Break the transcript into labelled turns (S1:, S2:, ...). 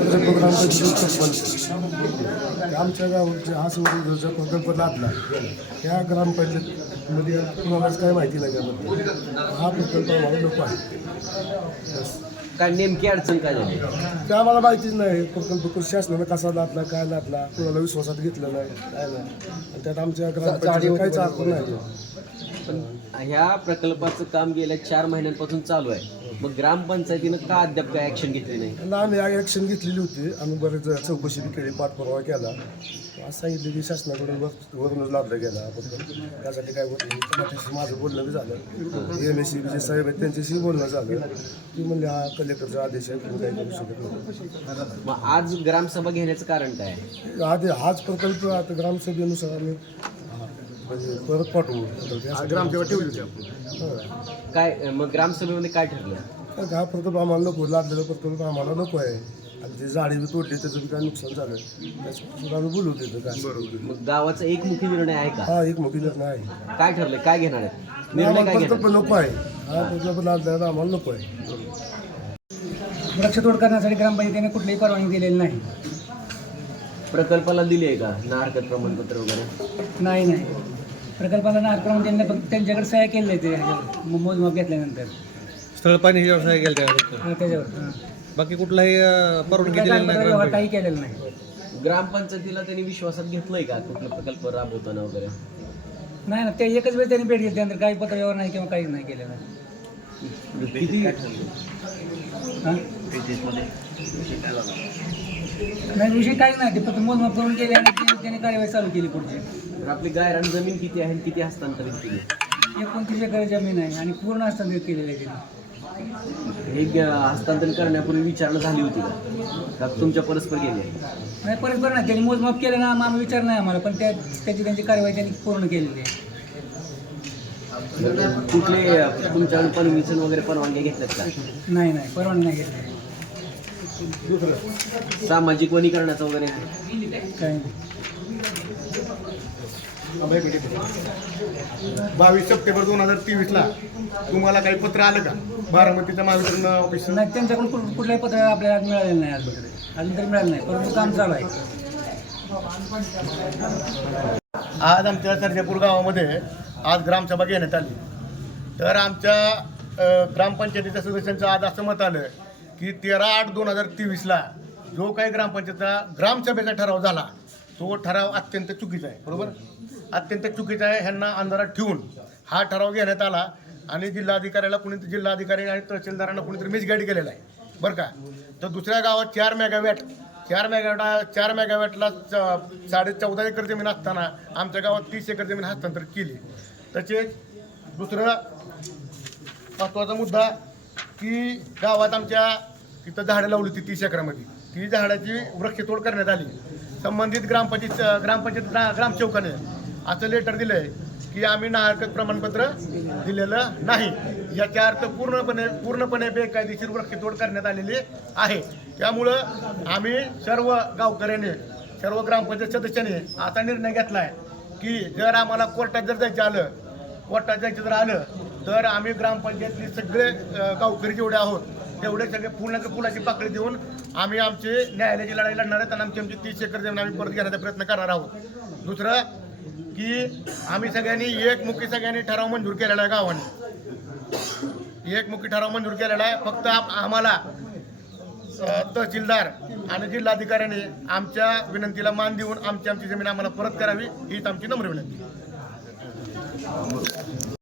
S1: आमच्या गावच्या हा जो प्रकल्प लादला त्या ग्रामपंचायतमध्ये कुणालाच काय माहिती नाही त्याबद्दल. हा प्रकल्प आम्हाला नको आहे.
S2: काय नेमकी अडचण काय झाली?
S1: ते आम्हाला माहितीच नाही. प्रकल्प शासनानं कसा लादला, काय लादला, कुणाला विश्वासात घेतलं नाही, काय नाही. आणि त्यात आमच्या ग्रामपंचायतीत काहीच अर्थ नाही.
S2: पण ह्या प्रकल्पाचं काम गेल्या 4 महिन्यांपासून चालू आहे. मग ग्रामपंचायतीनं का अद्याप काय ऍक्शन घेतली नाही?
S1: आणि आम्ही ॲक्शन घेतलेली होती. आम्ही बरेच चौकशी केली, पाठपुरावा केला. असं सांगितलं की शासनाकडून वरूनच लादला गेला. त्यासाठी काय होत नाही. माझं बोलणं बी झालं. MSCBचे साहेब आहेत त्यांच्याशी बोलणं झालं. ती म्हणले हा कलेक्टरचा आदेश आहे, तुम्ही काही करू शकत नाही.
S2: मग आज ग्रामसभा घेण्याचं कारण काय आहे?
S1: आधी हाच प्रकल्प आता ग्रामसभेनुसार आम्ही म्हणजे परत पाठवू. ग्रामसभा ठेवली होती.
S2: काय मग ग्रामसभेमध्ये काय ठरलं?
S1: हा प्रकल्प आम्हाला नको, लादलेला प्रकल्प आम्हाला नको आहे. आणि ते झाडे बी तोडली, त्याचं बी काय नुकसान झालं, त्याच्यापासून आम्ही बोलू देतो काय.
S2: मग गावाचा एकमुखी निर्णय आहे का?
S1: हा एक मोठी निर्णय आहे.
S2: काय ठरलं? काय घेणार आहे? निर्णय
S1: आम्हाला
S2: काय
S1: प्रकल्प
S2: घेणार?
S1: नको आहे. हा प्रकल्प लादलेला आम्हाला नको आहे.
S3: वृक्षतोड करण्यासाठी ग्रामपंचायतीने कुठलीही परवानगी दिलेली नाही.
S2: प्रकल्पाला दिली आहे का हरकत प्रमाणपत्र वगैरे?
S3: नाही. प्रकल्पाला नारक्रमण त्यांनी फक्त त्यांच्याकडे सह्या केलेल्या ते मोजमाप घेतल्यानंतर
S4: स्थळ पाणी व्यवसाय केला
S3: त्याच्यावर
S4: बाकी कुठलाही परवानगी दिलेली नाही.
S3: व्यवहार काही केलेला नाही.
S2: ग्रामपंचायतीला त्यांनी विश्वासात घेतलंय का कुठला प्रकल्प राबवताना वगैरे?
S3: नाही ना, ते एकच वेळ त्यांनी भेट घेतली, त्यानंतर काही पत्र व्यवहार नाही किंवा काहीच नाही केलेलं.
S2: किती
S3: हां नाही, विषय काहीच नाही. ते फक्त मोजमाप करून केले आणि त्यांनी कार्यवाही चालू केली पुढची.
S2: तर आपली गायरान जमीन किती आहे आणि किती हस्तांतरित केली?
S3: 29 एकर जमीन आहे आणि पूर्ण हस्तांतरित केलेली आहे त्यांनी.
S2: हे हस्तांतरण करण्यापूर्वी विचारणा झाली होती का तुमच्या परस्पर गेली?
S3: नाही, परस्पर नाही. त्यांनी मोजमाप केलं ना, आम्ही विचार नाही आम्हाला, पण त्यांची कार्यवाही त्यांनी पूर्ण केलेली आहे.
S2: कुठले तुमच्याकडे परमिशन वगैरे परवानगी घेतल्यात का?
S3: नाही परवानगी नाही घेतली.
S2: सामाजिक वनीकरणाचं वगैरे?
S3: काही नाही.
S5: 22 सप्टेंबर 2023 तुम्हाला काही पत्र आलं का बारामतीच्या महावितरण ऑफिस?
S3: नाही, त्यांच्याकडून कुठलंही पत्र आपल्याला आज मिळालेलं नाही. अजून तरी मिळालं नाही, परंतु काम चालू आहे.
S5: आज आमच्या सर्जापूर गावामध्ये आज ग्रामसभा घेण्यात आली. तर आमच्या ग्रामपंचायतीच्या सदस्यांचं आज असं मत आलं की 13/8/2023 जो काही ग्रामपंचायतीचा ग्रामसभेचा ठराव झाला तो ठराव अत्यंत चुकीचा आहे. बरोबर, अत्यंत चुकीचा आहे. ह्यांना अंधारात ठेवून हा ठराव घेण्यात आला आणि जिल्हाधिकाऱ्याला जिल्हाधिकारी आणि तहसीलदारांना कुणीतरी मिसगाईड केलेला आहे. बरं का. तर दुसऱ्या गावात 4 मेगावॅटला 14.5 एकर जमीन असताना आमच्या गावात 30 एकर जमीन हस्तांतरित केली. तसेच दुसरं महत्त्वाचा मुद्दा की गावात आमच्या तिथं झाडं लावली होती 30 एकरामध्ये. ती झाडाची वृक्षतोड करण्यात आली. संबंधित ग्रामपंचायत ग्रामसेवकाने असं लेटर दिलं आहे की आम्ही नाहरकत प्रमाणपत्र दिलेलं नाही. याचा अर्थ पूर्णपणे बेकायदेशीर वृक्षतोड करण्यात आलेली आहे. त्यामुळं आम्ही सर्व गावकऱ्यांनी सर्व ग्रामपंचायत सदस्यांनी असा निर्णय घेतला आहे की जर आम्हाला कोर्टात जायचं आलं तर आम्ही ग्रामपंचायतले सगळे गावकरी जेवढे आहोत तेवढे सगळे फुलाची पाकळी देऊन आम्ही आमचे न्यायालयाची लढाई लढणार आहेत आणि आमची 30 एकर जमीन आम्ही परत घेण्याचा प्रयत्न करणार आहोत. दुसरं की आम्ही सगळ्यांनी ठराव मंजूर केलेला आहे. गावाने एकमुखी ठराव मंजूर केलेला आहे. फक्त आम्हाला तहसीलदार आणि जिल्हाधिकाऱ्यांनी आमच्या विनंतीला मान देऊन आमची जमीन आम्हाला परत करावी हीच आमची नम्र विनंती.